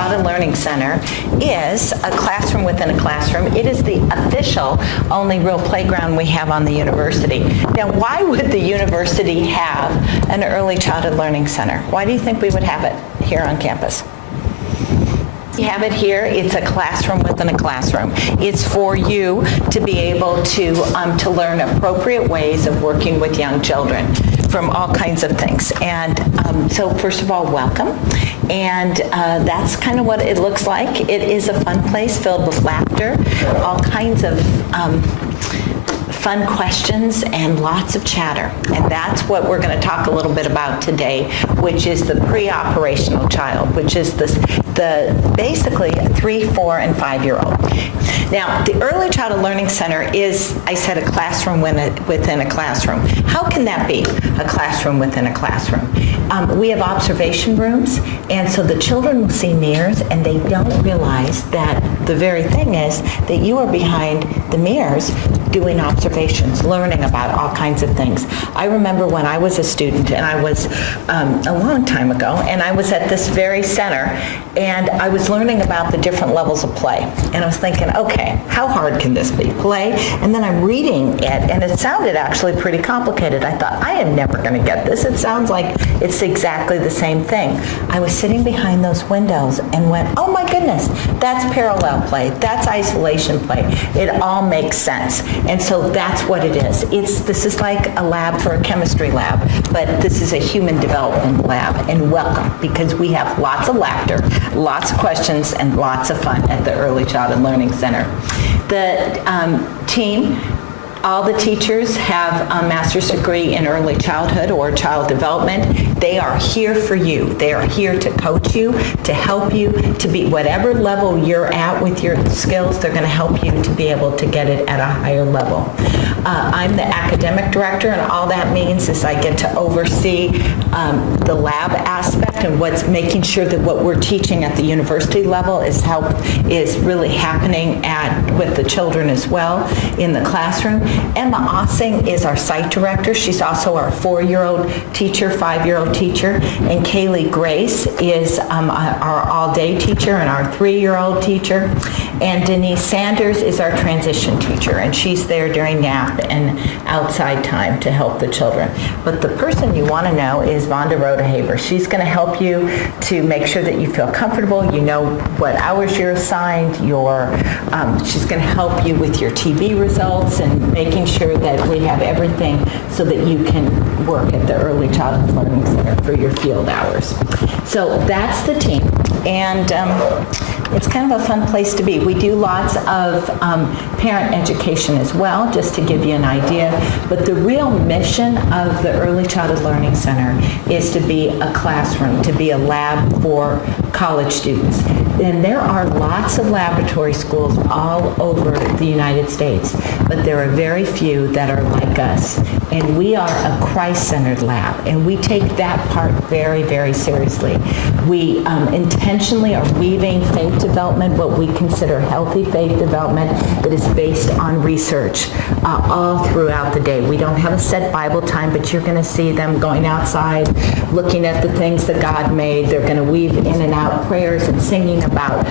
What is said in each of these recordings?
Childhood Learning Center is a classroom within a classroom. It is the official only real playground we have on the university. Now, why would the university have an Early Childhood Learning Center? Why do you think we would have it here on campus? You have it here. It's a classroom within a classroom. It's for you to be able to learn appropriate ways of working with young children from all kinds of things. And so first of all, welcome. And that's kind of what it looks like. It is a fun place filled with laughter, all kinds of fun questions, and lots of chatter. And that's what we're going to talk a little bit about today, which is the pre-operational child, which is the basically 3, 4, and 5-year-old. Now, the Early Childhood Learning Center is, I said, a classroom within a classroom. How can that be, a classroom within a classroom? We have observation rooms, and so the children will see mirrors, and they don't realize that the very thing is that you are behind the mirrors doing observations, learning about all kinds of things. I remember when I was a student, and I was a long time ago, and I was at this very center, and I was learning about the different levels of play. And I was thinking, okay, how hard can this be? Play? And then I'm reading it, and it sounded actually pretty complicated. I thought, I am never going to get this. It sounds like it's exactly the same thing. I was sitting behind those windows and went, oh my goodness, that's parallel play. That's isolation play. It all makes sense. And so that's what it is. This is like a lab for a chemistry lab, but this is a human development lab. And welcome, because we have lots of laughter, lots of questions, and lots of fun at the Early Childhood Learning Center. The team, all the teachers have a master's degree in early childhood or child development. They are here for you. They are here to coach you, to help you, to be whatever level you're at with your skills, they're going to help you to be able to get it at a higher level. I'm the academic director, and all that means is I get to oversee the lab aspect and what's making sure that what we're teaching at the university level is really happening with the children as well in the classroom. Emma Ossing is our site director. She's also our 4-year-old teacher, 5-year-old teacher, and Kaylee Grace is our all-day teacher and our 3-year-old teacher, and Denise Sanders is our transition teacher, and she's there during nap and outside time to help the children. But the person you want to know is Vonda Rodehaver. She's going to help you to make sure that you feel comfortable, you know what hours you're assigned, she's going to help you with your TB results and making sure that we have everything so that you can work at the Early Childhood Learning Center for your field hours. So that's the team, and it's kind of a fun place to be. We do lots of parent education as well, just to give you an idea, but the real mission of the Early Childhood Learning Center is to be a classroom, to be a lab for college students. And there are lots of laboratory schools all over the United States, but there are very few that are like us. And we are a Christ-centered lab, and we take that part very, very seriously. We intentionally are weaving faith development, what we consider healthy faith development, that is based on research all throughout the day. We don't have a set Bible time, but you're going to see them going outside, looking at the things that God made. They're going to weave in and out prayers and singing about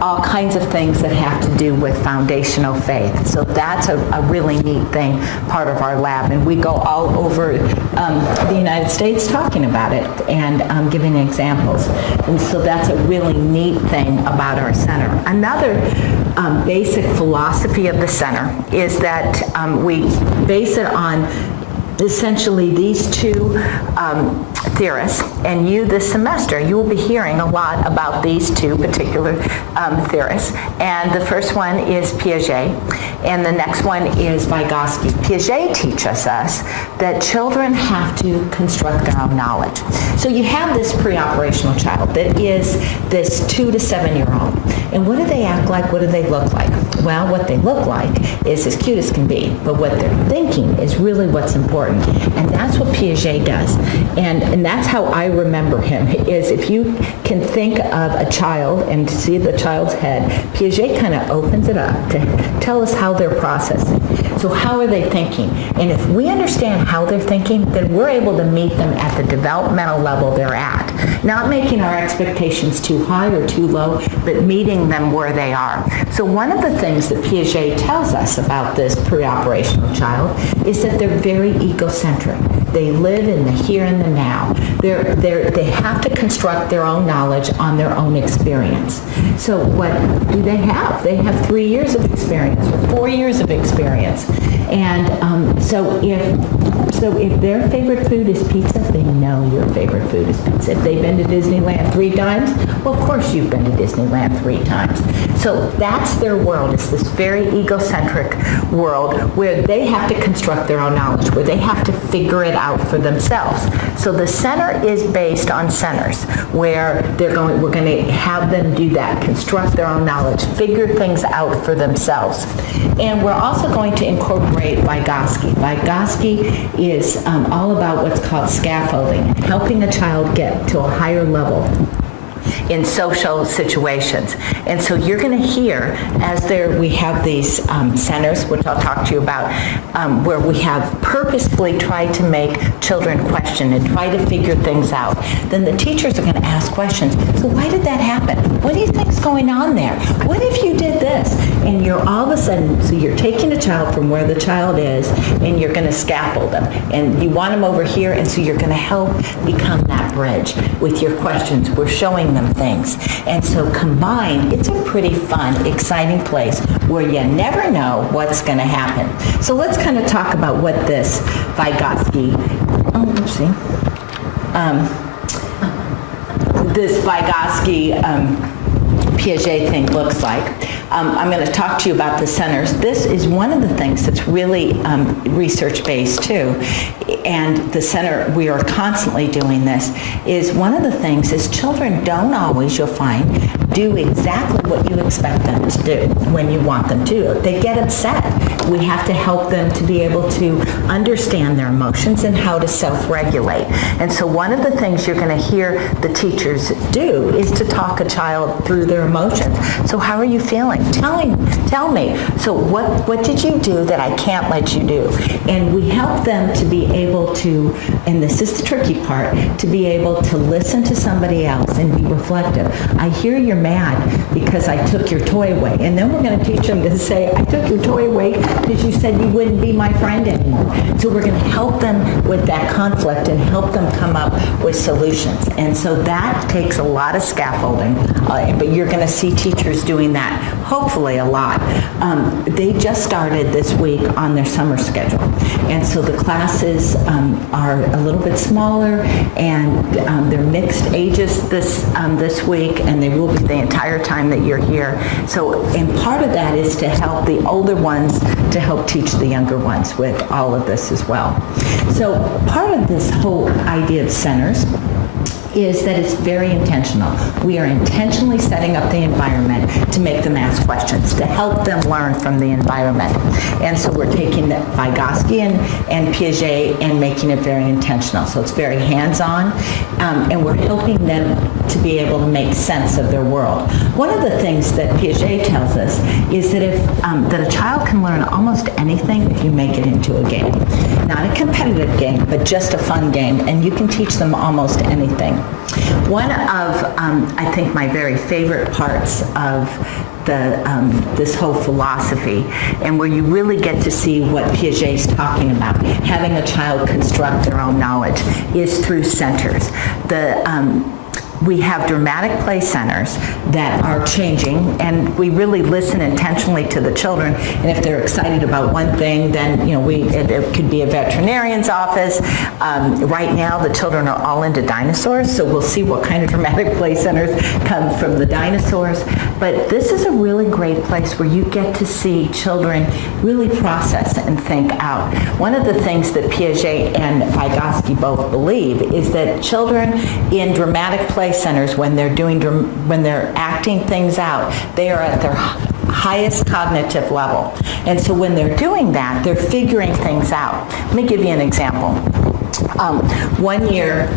all kinds of things that have to do with foundational faith. So that's a really neat thing, part of our lab. And we go all over the United States talking about it and giving examples. And so that's a really neat thing about our center. Another basic philosophy of the center is that we base it on essentially these two theorists, and you this semester you will be hearing a lot about these two particular theorists, and the first one is Piaget and the next one is Vygotsky. Piaget teaches us that children have to construct their own knowledge. So you have this pre-operational child that is this 2 to 7-year-old, and what do they act like? What do they look like? Well, what they look like is as cute as can be, but what they're thinking is really what's important, and that's what Piaget does. And that's how I remember him, is if you can think of a child and see the child's head, Piaget kind of opens it up to tell us how how they're processing. So how are they thinking? And if we understand how they're thinking, then we're able to meet them at the developmental level they're at. Not making our expectations too high or too low, but meeting them where they are. So one of the things that Piaget tells us about this pre-operational child is that they're very egocentric. They live in the here and the now. They have to construct their own knowledge on their own experience. So what do they have? They have 3 years of experience or 4 years of experience. And so if their favorite food is pizza, they know your favorite food is pizza. If they've been to Disneyland 3 times, well, of course you've been to Disneyland 3 times. So that's their world. It's this very egocentric world where they have to construct their own knowledge, where they have to figure it out for themselves. So the center is based on centers where we're going to have them do that, construct their own knowledge, figure things out for themselves. And we're also going to incorporate Vygotsky. Vygotsky is all about what's called scaffolding, helping a child get to a higher level in social situations. And so you're going to hear as we have these centers, which I'll talk to you about, where we have purposefully tried to make children question and try to figure things out. Then the teachers are going to ask questions. So why did that happen? What do you think's going on there? What if you did this? And you're all of a sudden, so you're taking a child from where the child is and you're going to scaffold them. And you want them over here, and so you're going to help become that bridge with your questions. We're showing them things. And so combined, it's a pretty fun, exciting place where you never know what's going to happen. So let's kind of talk about what this Vygotsky, this Vygotsky Piaget thing looks like. I'm going to talk to you about the centers. This is one of the things that's really research-based too. And the center, we are constantly doing this, is one of the things is children don't always, you'll find, do exactly what you expect them to do when you want them to. They get upset. We have to help them to be able to understand their emotions and how to self-regulate. And so one of the things you're going to hear the teachers do is to talk a child through their emotions. So how are you feeling? Tell me. So what did you do that I can't let you do? And we help them to be able to, and this is the tricky part, to be able to listen to somebody else and be reflective. I hear you're mad because I took your toy away. And then we're going to teach them to say, I took your toy away because you said you wouldn't be my friend anymore. So we're going to help them with that conflict and help them come up with solutions. And so that takes a lot of scaffolding, but you're going to see teachers doing that hopefully a lot. They just started this week on their summer schedule. And so the classes are a little bit smaller, and they're mixed ages this week, and they will be the entire time that you're here. So, and part of that is to help the older ones to help teach the younger ones with all of this as well. So part of this whole idea of centers is that it's very intentional. We are intentionally setting up the environment to make them ask questions, to help them learn from the environment. And so we're taking the Vygotsky and Piaget and making it very intentional. So it's very hands-on, and we're helping them to be able to make sense of their world. One of the things that Piaget tells us is that that a child can learn almost anything if you make it into a game. Not a competitive game, but just a fun game, and you can teach them almost anything. One of, I think, my very favorite parts of this whole philosophy, and where you really get to see what Piaget's talking about, having a child construct their own knowledge, is through centers. We have dramatic play centers that are changing, and we really listen intentionally to the children. And if they're excited about one thing, then it could be a veterinarian's office. Right now, the children are all into dinosaurs, so we'll see what kind of dramatic play centers come from the dinosaurs. But this is a really great place where you get to see children really process and think out. One of the things that Piaget and Vygotsky both believe is that children in dramatic play centers, when they're acting things out, they are at their highest cognitive level. And so when they're doing that, they're figuring things out. Let me give you an example. One year,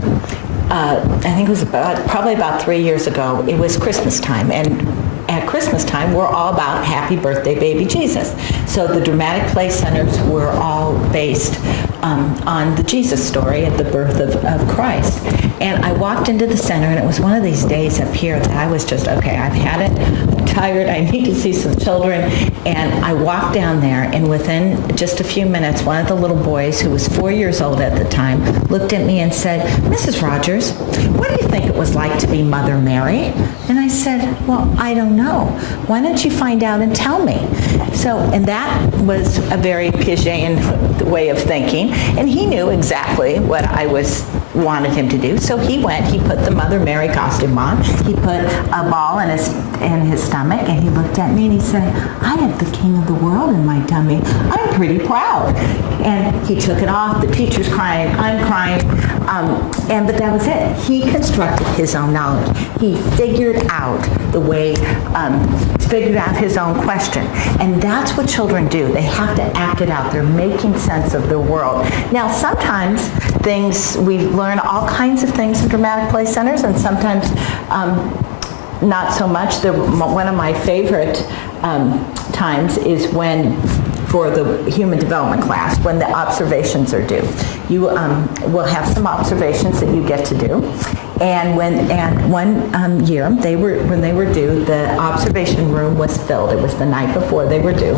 I think it was probably about 3 years ago, it was Christmas time, and at Christmas time were all about happy birthday, baby Jesus. So the dramatic play centers were all based on the Jesus story at the birth of Christ. And I walked into the center, and it was one of these days up here that I was just, okay, I've had it, I'm tired, I need to see some children. And I walked down there, and within just a few minutes, one of the little boys, who was 4 years old at the time, looked at me and said, "Mrs. Rogers, what do you think it was like to be Mother Mary?" And I said, "Well, I don't know. Why don't you find out and tell me?" So, and that was a very Piagetian way of thinking, and he knew exactly what I wanted him to do. So he went, he put the Mother Mary costume on, he put a ball in his stomach, and he looked at me and he said, "I have the King of the world in my tummy. I'm pretty proud." And he took it off, the teacher's crying, I'm crying, but that was it. He constructed his own knowledge. He figured out the way, figured out his own question. And that's what children do. They have to act it out. They're making sense of the world. Now, sometimes we learn all kinds of things in dramatic play centers, and sometimes not so much. One of my favorite times is when, for the human development class, when the observations are due. You will have some observations that you get to do. And one year, when they were due, the observation room was filled. It was the night before they were due.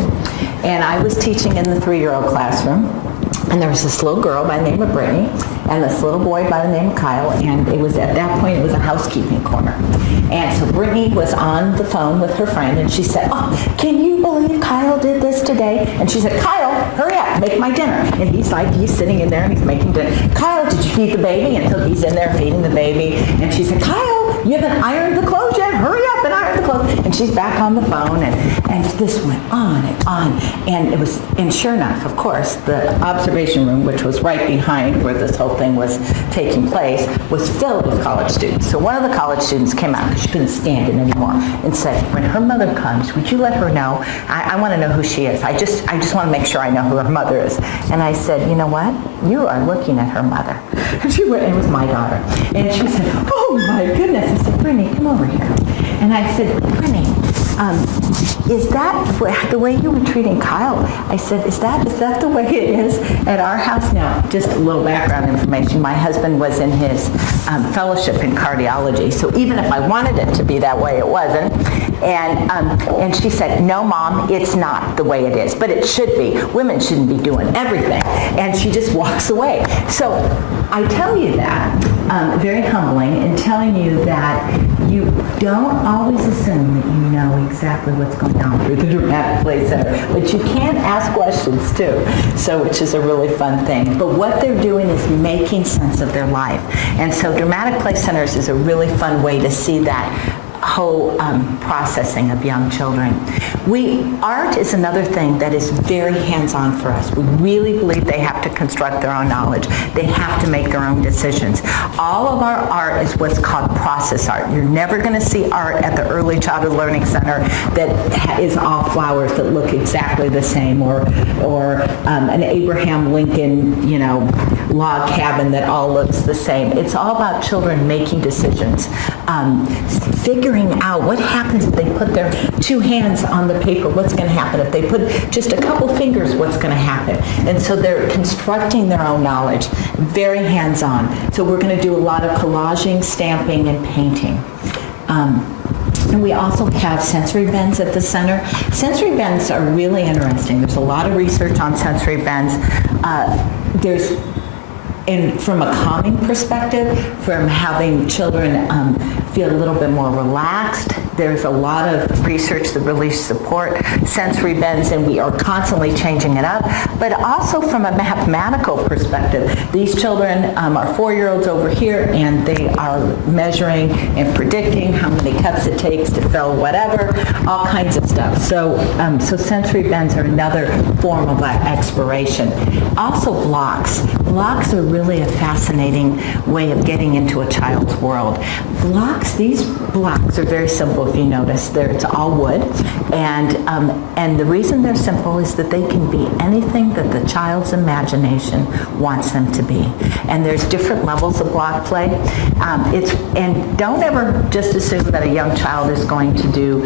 And I was teaching in the 3-year-old classroom. And there was this little girl by the name of Brittany and this little boy by the name of Kyle, and it was, at that point, it was a housekeeping corner. And so Brittany was on the phone with her friend, and she said, "Oh, can you believe Kyle did this today?" And she said, "Kyle, hurry up, make my dinner." And he's sitting in there and he's making dinner. "Kyle, did you feed the baby?" And so he's in there feeding the baby. And she said, "Kyle, you haven't ironed the clothes yet. Hurry up and iron the clothes." And she's back on the phone, and this went on and on. And sure enough, of course, the observation room, which was right behind where this whole thing was taking place, was filled with college students. So one of the college students came out, because she couldn't stand it anymore, and said, "When her mother comes, would you let her know? I want to know who she is. I just want to make sure I know who her mother is." And I said, "You know what? You are looking at her mother." And she went, it was my daughter. And she said, "Oh my goodness." I said, "Brittany, come over here." And I said, "Brittany, is that the way you were treating Kyle?" I said, is that the way it is at our house?" Now, just a little background information. My husband was in his fellowship in cardiology, so even if I wanted it to be that way, it wasn't. And she said, "No, Mom, it's not the way it is, but it should be. Women shouldn't be doing everything." And she just walks away. So I tell you that, very humbling, in telling you that you don't always assume that you know exactly what's going on through the dramatic play center, but you can ask questions too, so which is a really fun thing. But what they're doing is making sense of their life. And so dramatic play centers is a really fun way to see that whole processing of young children. Art is another thing that is very hands-on for us. We really believe they have to construct their own knowledge. They have to make their own decisions. All of our art is what's called process art. You're never going to see art at the Early Childhood Learning Center that is all flowers that look exactly the same, or an Abraham Lincoln, log cabin that all looks the same. It's all about children making decisions, figuring out what happens if they put their 2 hands on the paper, what's going to happen. If they put just a couple fingers, what's going to happen. And so they're constructing their own knowledge, very hands-on. So we're going to do a lot of collaging, stamping, and painting. And we also have sensory bends at the center. Sensory bends are really interesting. There's a lot of research on sensory bends. From a calming perspective, from having children feel a little bit more relaxed, there's a lot of research that really support sensory bends, and we are constantly changing it up. But also from a mathematical perspective, these children are 4-year-olds over here, and they are measuring and predicting how many cups it takes to fill whatever, all kinds of stuff. So sensory bends are another form of exploration. Also blocks. blocks are really a fascinating way of getting into a child's world. These blocks are very simple if you notice. It's all wood, and the reason they're simple is that they can be anything that the child's imagination wants them to be. And there's different levels of block play. And don't ever just assume that a young child is going to do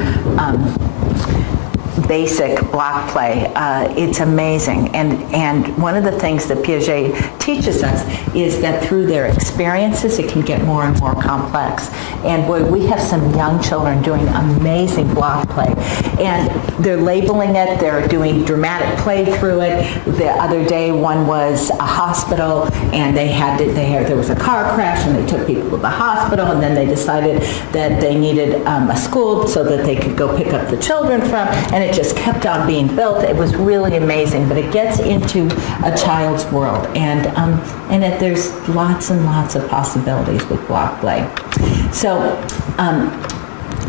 basic block play. It's amazing. And one of the things that Piaget teaches us is that through their experiences, it can get more and more complex. And boy, we have some young children doing amazing block play. And they're labeling it, they're doing dramatic play through it. The other day, one was a hospital, and there was a car crash, and they took people to the hospital, and then they decided that they needed a school so that they could go pick up the children from, and it just kept on being built. It was really amazing, but it gets into a child's world, and there's lots and lots of possibilities with block play. So,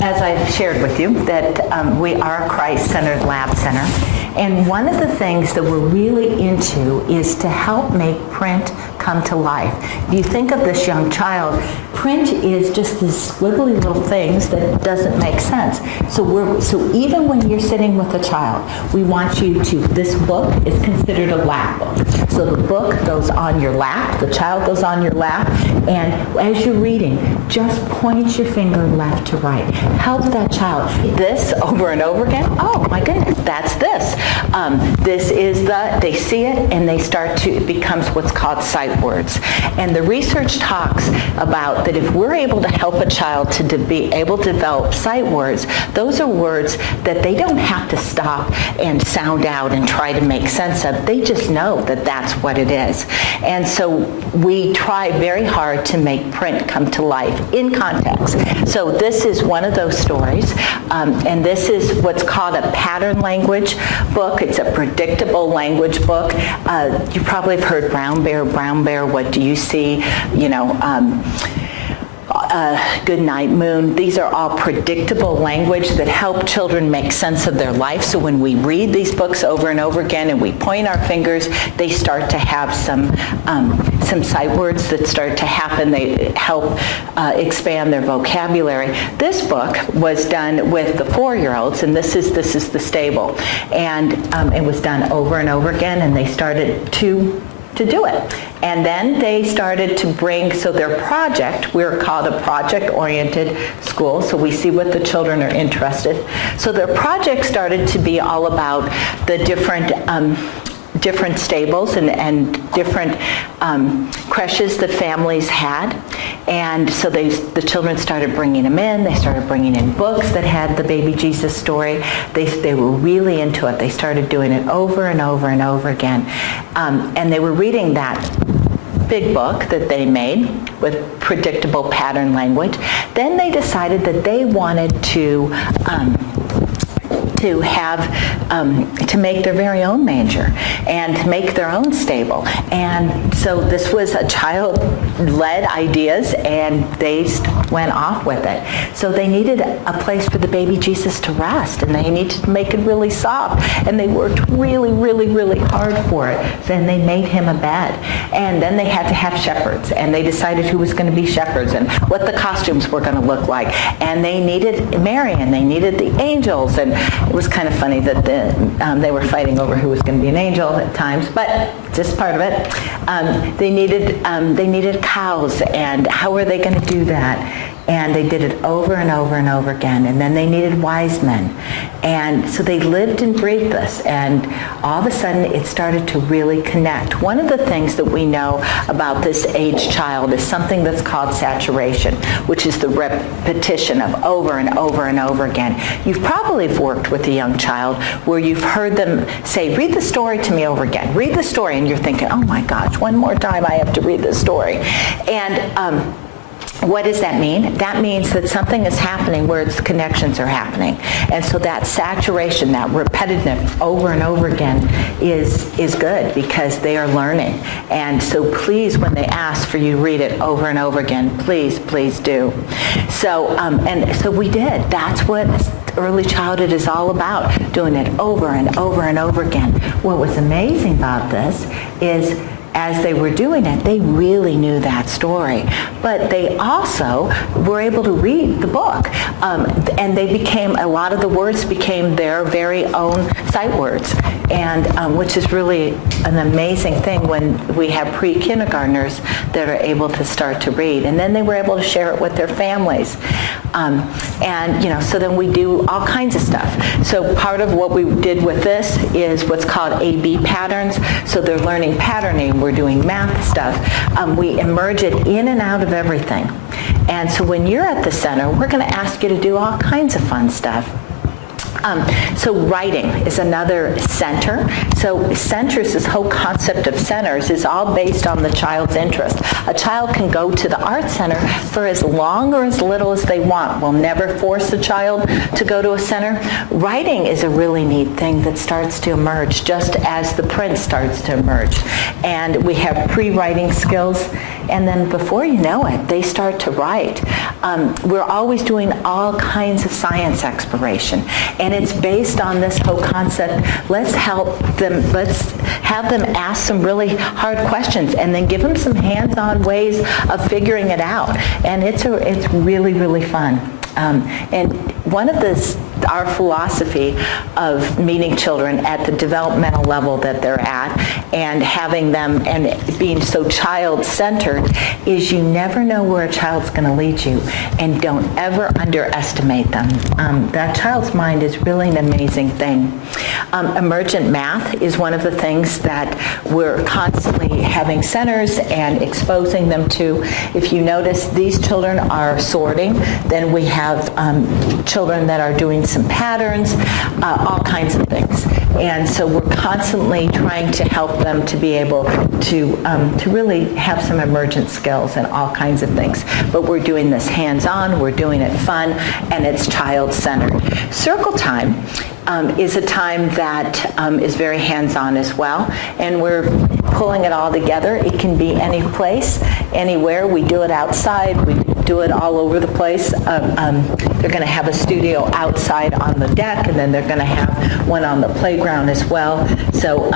as I've shared with you, that we are a Christ-centered lab center, and one of the things that we're really into is to help make print come to life. If you think of this young child, print is just these squiggly little things that doesn't make sense. So even when you're sitting with a child, we want you to, this book is considered a lap book. So the book goes on your lap, the child goes on your lap, and as you're reading, just point your finger left to right. Help that child. This over and over again, oh my goodness, that's this. This is they see it and they start to, it becomes what's called sight words. And the research talks about that if we're able to help a child to be able to develop sight words, those are words that they don't have to stop and sound out and try to make sense of. They just know that that's what it is. And so we try very hard to make print come to life in context. So this is one of those stories, and this is what's called a pattern language book. It's a predictable language book. You probably have heard brown bear, what do you see? Good night, moon. These are all predictable language that help children make sense of their life. So when we read these books over and over again and we point our fingers, they start to have some sight words that start to happen. They help expand their vocabulary. This book was done with the 4-year-olds, and this is the stable. And it was done over and over again, and they started to do it. And then they started to bring, so their project, we're called a project-oriented school, so we see what the children are interested. So their project started to be all about the different stables and different creches that families had. And so the children started bringing them in. They started bringing in books that had the baby Jesus story. They were really into it. They started doing it over and over and over again. And they were reading that big book that they made with predictable pattern language. Then they decided that they wanted to make their very own manger and make their own stable. And so this was a child-led ideas, and they went off with it. So they needed a place for the baby Jesus to rest, and they needed to make it really soft. And they worked really, really, really hard for it. Then they made him a bed. And then they had to have shepherds, and they decided who was going to be shepherds and what the costumes were going to look like. And they needed Mary, and they needed the angels, and it was kind of funny that they were fighting over who was going to be an angel at times, but just part of it. They needed cows, and how were they going to do that? And they did it over and over and over again. And then they needed wise men. And so they lived and breathed this. And all of a sudden, it started to really connect. One of the things that we know about this age child is something that's called saturation, which is the repetition of over and over and over again. You've probably worked with a young child where you've heard them say, read the story to me over again. Read the story. And you're thinking, oh my gosh, one more time I have to read this story. And what does that mean? That means that something is happening where its connections are happening. And so that saturation, that repetitive over and over again is good because they are learning. And so please, when they ask for you to read it over and over again, please, please do. So, and so we did. That's what early childhood is all about, doing it over and over and over again. What was amazing about this is as they were doing it, they really knew that story. But they also were able to read the book. And they became, a lot of the words became their very own sight words. And which is really an amazing thing when we have pre-kindergartners that are able to start to read. And then they were able to share it with their families. And, you know, so then we do all kinds of stuff. So part of what we did with this is what's called A-B patterns. So they're learning patterning. We're doing math stuff. We immerse it in and out of everything. And so when you're at the center, we're going to ask you to do all kinds of fun stuff. So writing is another center. So centers, this whole concept of centers is all based on the child's interest. A child can go to the art center for as long or as little as they want. We'll never force a child to go to a center. Writing is a really neat thing that starts to emerge just as the print starts to emerge. And we have pre-writing skills, and then before you know it, they start to write. We're always doing all kinds of science exploration. And it's based on this whole concept. Let's help them, let's have them ask some really hard questions and then give them some hands-on ways of figuring it out. And it's really, really fun. And one of our philosophy of meeting children at the developmental level that they're at and having them and being so child-centered is you never know where a child's going to lead you, and don't ever underestimate them. That child's mind is really an amazing thing. Emergent math is one of the things that we're constantly having centers and exposing them to. If you notice, these children are sorting. Then we have children that are doing some patterns, all kinds of things. And so we're constantly trying to help them to be able to really have some emergent skills and all kinds of things. But we're doing this hands-on, we're doing it fun, and it's child-centered. Circle time is a time that is very hands-on as well, and we're pulling it all together. It can be any place, anywhere. We do it outside. We do it all over the place. They're going to have a studio outside on the deck, and then they're going to have one on the playground as well.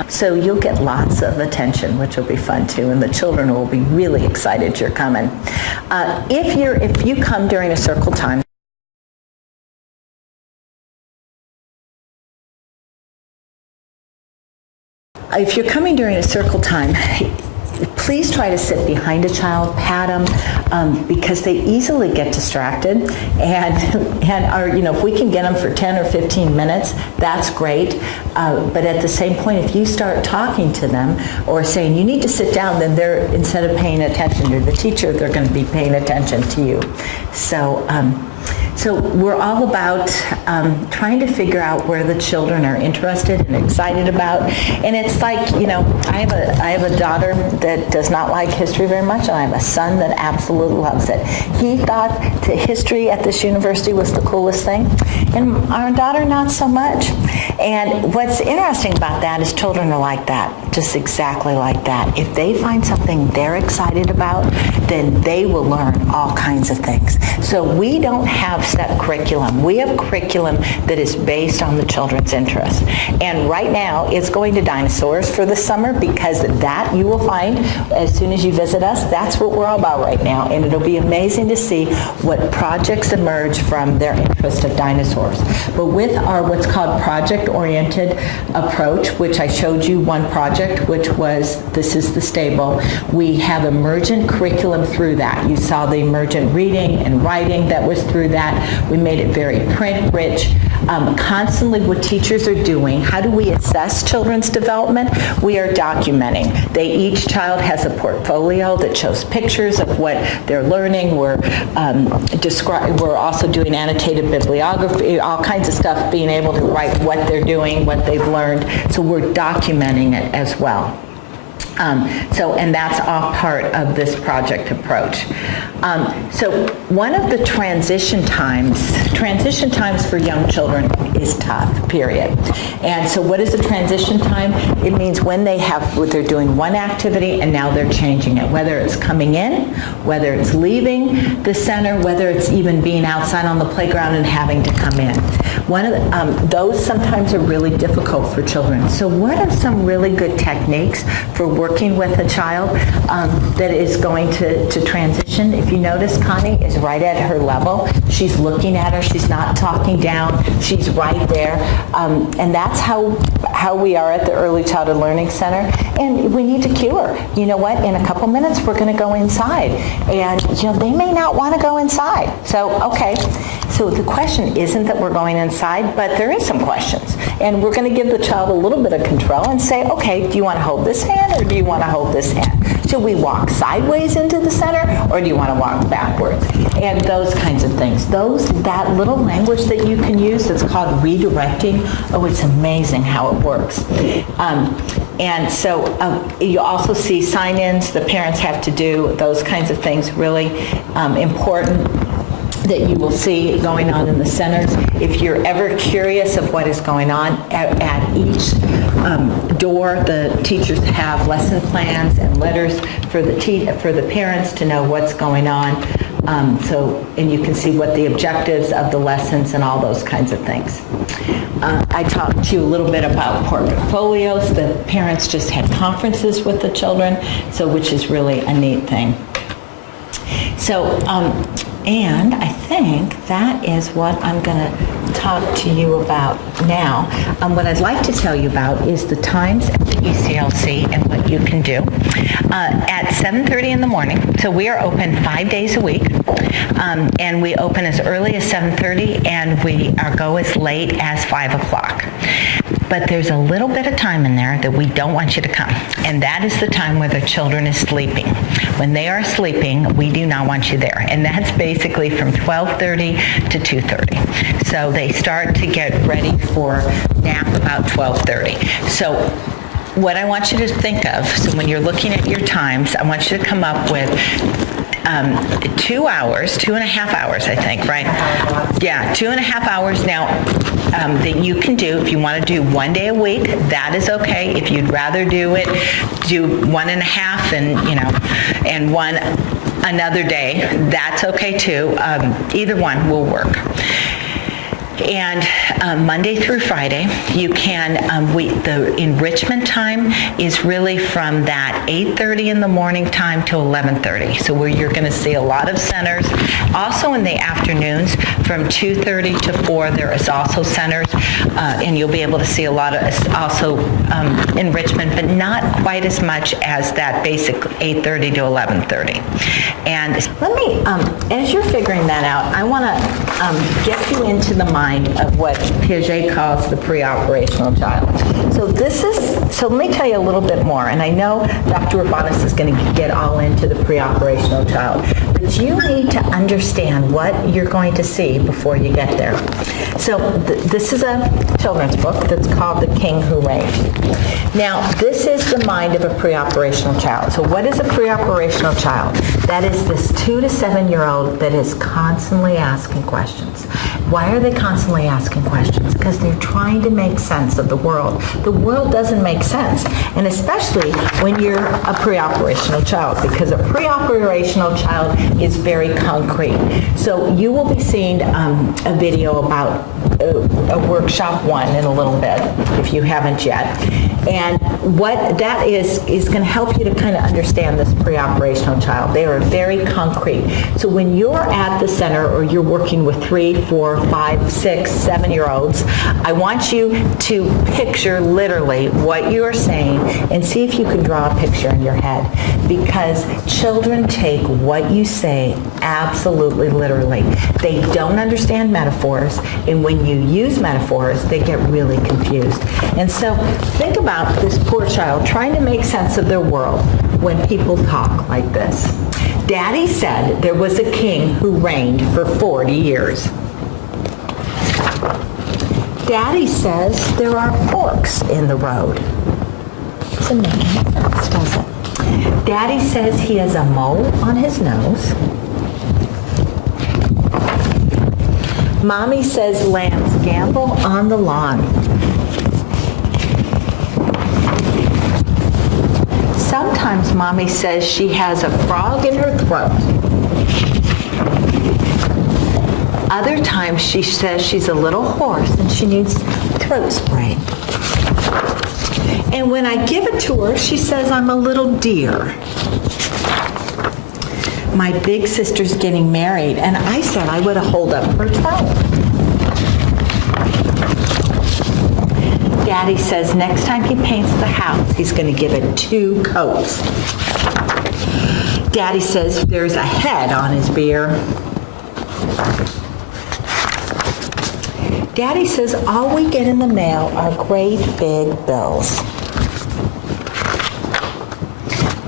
So you'll get lots of attention, which will be fun too, and the children will be really excited you're coming. If you come during a circle time, if you're coming during a circle time, please try to sit behind a child, pat them, because they easily get distracted, and are, you know, if we can get them for 10 or 15 minutes, that's great. But at the same point, if you start talking to them or saying you need to sit down, then they're, instead of paying attention to the teacher, they're going to be paying attention to you. So we're all about trying to figure out where the children are interested and excited about. And it's like, you know, I have a daughter that does not like history very much, and I have a son that absolutely loves it. He thought that history at this university was the coolest thing, and our daughter not so much. And what's interesting about that is children are like that, just exactly like that. If they find something they're excited about, then they will learn all kinds of things. So we don't have set curriculum. We have curriculum that is based on the children's interests. And right now, it's going to dinosaurs for the summer, because that you will find as soon as you visit us, that's what we're all about right now. And it'll be amazing to see what projects emerge from their interest of dinosaurs. But with our what's called project-oriented approach, which I showed you one project, which was This is the Stable, we have emergent curriculum through that. You saw the emergent reading and writing that was through that. We made it very print-rich. Constantly what teachers are doing, how do we assess children's development? We are documenting. Each child has a portfolio that shows pictures of what they're learning. We're also doing annotated bibliography, all kinds of stuff, being able to write what they're doing, what they've learned. So we're documenting it as well. And that's all part of this project approach. So one of the transition times for young children is tough, period. And so what is a transition time? It means when they're doing one activity and now they're changing it, whether it's coming in, whether it's leaving the center, whether it's even being outside on the playground and having to come in. Those sometimes are really difficult for children. So what are some really good techniques for working with a child that is going to transition? If you notice, Connie is right at her level. She's looking at her. She's not talking down. She's right there. And that's how we are at the Early Childhood Learning Center. And we need to cue her. You know what? In a couple minutes, we're going to go inside. And, they may not want to go inside. So, okay. So the question isn't that we're going inside, but there is some questions. And we're going to give the child a little bit of control and say, okay, do you want to hold this hand or do you want to hold this hand? Should we walk sideways into the center or do you want to walk backwards? And those kinds of things. That little language that you can use that's called redirecting, it's amazing how it works. And so you also see sign-ins the parents have to do, those kinds of things, really important that you will see going on in the centers. If you're ever curious of what is going on at each door, the teachers have lesson plans and letters for the parents to know what's going on. And you can see what the objectives of the lessons and all those kinds of things. I talked to you a little bit about portfolios. The parents just had conferences with the children, which is really a neat thing. So, and I think that is what I'm going to talk to you about now. What I'd like to tell you about is the times at the ECLC and what you can do. At 7:30 in the morning, so we are open 5 days a week, and we open as early as 7:30, and we go as late as 5 o'clock. But there's a little bit of time in there that we don't want you to come, and that is the time where the children is sleeping. When they are sleeping, we do not want you there, and that's basically from 12:30 to 2:30. So they start to get ready for nap about 12:30. So what I want you to think of, so when you're looking at your times, I want you to come up with 2 hours, 2.5 hours, I think, right? Yeah, 2.5 hours now that you can do. If you want to do 1 day a week, that is okay. If you'd rather do 1.5 and one another day, that's okay too. Either one will work. And Monday through Friday, you can, the enrichment time is really from that 8:30 in the morning time to 11:30. So where you're going to see a lot of centers. Also in the afternoons from 2:30 to 4, there is also centers, and you'll be able to see a lot of also enrichment, but not quite as much as that basic 8:30 to 11:30. And let me, as you're figuring that out, I want to get you into the mind of what Piaget calls the pre-operational child. So let me tell you a little bit more, and I know Dr. Urbanis is going to get all into the pre-operational child, but you need to understand what you're going to see before you get there. So this is a children's book that's called The King Who Reigned. Now, this is the mind of a pre-operational child. So what is a pre-operational child? That is this 2 to 7-year-old that is constantly asking questions. Why are they constantly asking questions? Because they're trying to make sense of the world. The world doesn't make sense, and especially when you're a pre-operational child, because a pre-operational child is very concrete. So you will be seeing a video about a workshop 1 in a little bit, if you haven't yet. And what that is going to help you to kind of understand this pre-operational child. They are very concrete. So when you're at the center or you're working with 3, 4, 5, 6, 7-year-olds, I want you to picture literally what you are saying and see if you can draw a picture in your head. Because children take what you say absolutely literally. They don't understand metaphors, and when you use metaphors, they get really confused. And so think about this poor child trying to make sense of their world when people talk like this. Daddy said there was a king who reigned for 40 years. Daddy says there are forks in the road. Doesn't make any sense, does it? Daddy says he has a mole on his nose. Mommy says lambs gamble on the lawn. Sometimes Mommy says she has a frog in her throat. Other times she says she's a little hoarse and she needs throat spray. And when I give it to her, she says I'm a little deer. My big sister's getting married, and I said I would hold up her phone. Daddy says next time he paints the house, he's going to give it 2 coats. Daddy says there's a head on his beer. Daddy says all we get in the mail are great big bills.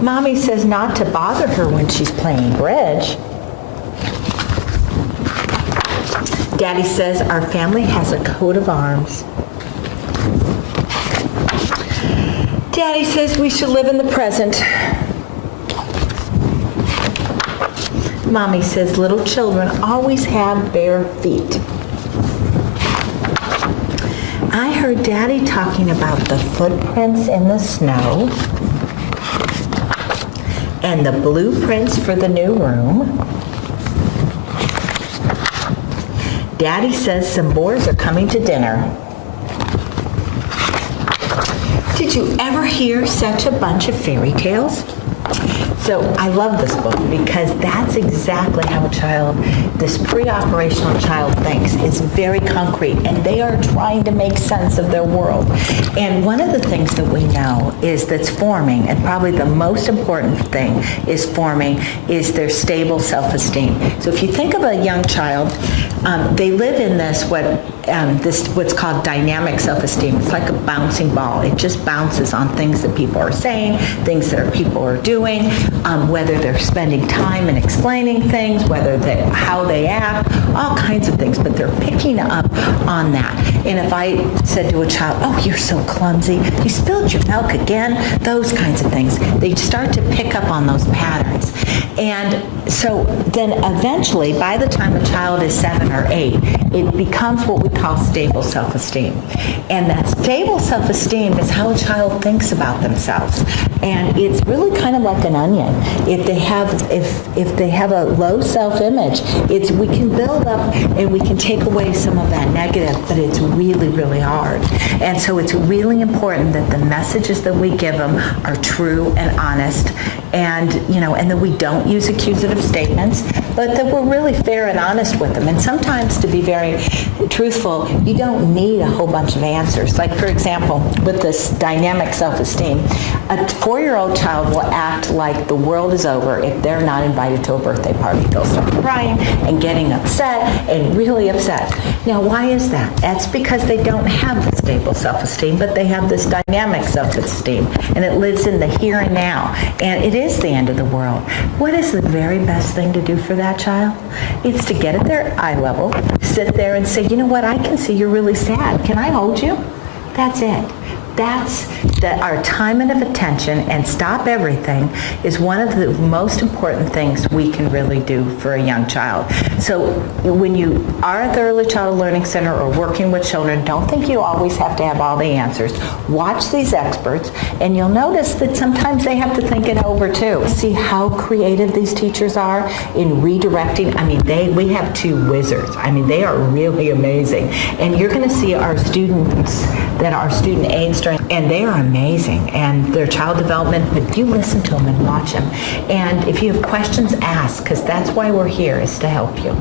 Mommy says not to bother her when she's playing bridge. Daddy says our family has a coat of arms. Daddy says we should live in the present. Mommy says little children always have bare feet. I heard Daddy talking about the footprints in the snow and the blueprints for the new room. Daddy says some boys are coming to dinner. Did you ever hear such a bunch of fairy tales? So I love this book because that's exactly how a child, this pre-operational child thinks. It's very concrete, and they are trying to make sense of their world. And one of the things that we know is that's forming, and probably the most important thing is forming, is their stable self-esteem. So if you think of a young child, they live in this what's called dynamic self-esteem. It's like a bouncing ball. It just bounces on things that people are saying, things that people are doing, whether they're spending time and explaining things, how they act, all kinds of things, but they're picking up on that. And if I said to a child, oh, you're so clumsy, you spilled your milk again, those kinds of things, they start to pick up on those patterns. And so then eventually, by the time a child is 7 or 8, it becomes what we call stable self-esteem. And that stable self-esteem is how a child thinks about themselves. And it's really kind of like an onion. If they have a low self-image, we can build up and we can take away some of that negative, but it's really, really hard. And so it's really important that the messages that we give them are true and honest, and and that we don't use accusative statements, but that we're really fair and honest with them. And sometimes, to be very truthful, you don't need a whole bunch of answers. Like, for example, with this dynamic self-esteem, a 4-year-old child will act like the world is over if they're not invited to a birthday party. They'll start crying and getting upset and really upset. Now, why is that? That's because they don't have the stable self-esteem, but they have this dynamic self-esteem, and it lives in the here and now, and it is the end of the world. What is the very best thing to do for that child? It's to get at their eye level, sit there and say, you know what, I can see you're really sad. Can I hold you? That's it. That's our time and of attention, and stop everything is one of the most important things we can really do for a young child. So when you are at the Early Childhood Learning Center or working with children, don't think you always have to have all the answers. Watch these experts, and you'll notice that sometimes they have to think it over too. See how creative these teachers are in redirecting. I mean, we have 2 wizards. I mean, they are really amazing. And you're going to see our students that are student aides, and they are amazing, and their child development, but you listen to them and watch them. And if you have questions, ask, because that's why we're here, is to help you.